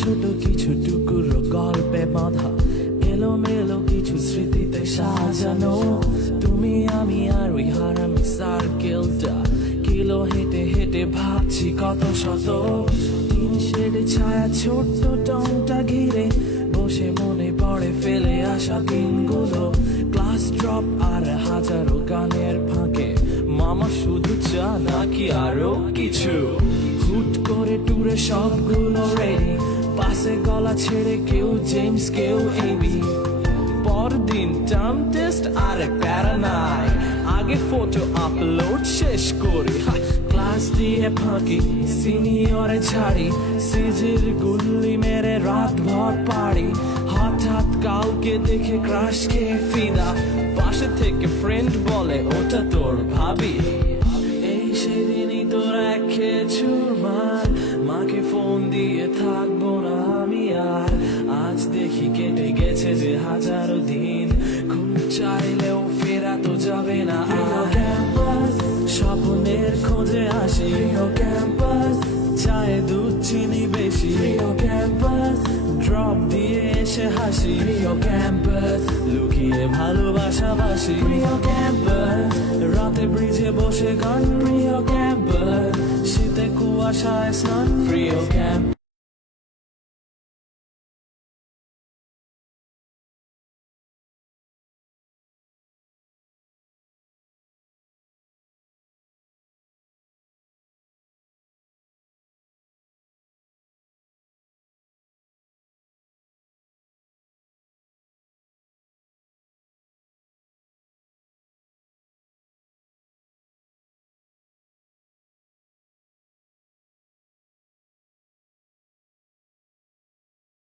ছোট কিছু টুকরো গল্পে বাঁধা, এলোমেলো কিছু স্মৃতিতে সাজানো। তুমি আমি আর ওই হারামি সার্কেলটা, কিলো হেঁটে হেঁটে ভাবছি কত শত। তিন শেডে ছায়া ছোট্ট টংটা ঘিরে বসে মনে পড়ে ফেলে আসা দিনগুলো। ক্লাস ড্রপ আর হাজারো গানের ফাঁকে, মামা শুধু চা নাকি আরো কিছু। হুট করে টুরে সবগুলো রেডি, পাশে গলা ছেড়ে কেউ জেমস কেউ এবি। পরদিন টার্ম টেস্ট আর প্যারা নাই, আগে ফটো আপলোড শেষ করি। ক্লাস দিয়ে ফাঁকি সিনিয়রে ছাড়ি, সিজির গুল্লি মেরে রাত ভর পারি। হঠাৎ কাউকে দেখে ক্রাশ খেয়ে ফিদা, পাশে থেকে ফ্রেন্ড বলে ওটা তোর ভাবি। এই সেদিনই তোর এক খেছুর মার, মাকে ফোন দিয়ে থাকবো না আমি আর। আজ দেখি কেটে গেছে যে হাজারো দিন, খুব চাইলেও ফেরা তো যাবে না। ক্যাম্পাস স্বপ্নের খোঁজে আসি, ক্যাম্পাস চায়ে দুধ চিনি বেশি। ক্যাম্পাস ড্রপ দিয়ে এসে হাসি, ক্যাম্পাস লুকিয়ে ভালোবাসাবাসি। ক্যাম্পাস রাতে ব্রিজে বসে গান, প্রিয় ক্যাম্পাস শীতে কুয়াশায় স্নান, প্রিয় ক্যাম্পাস।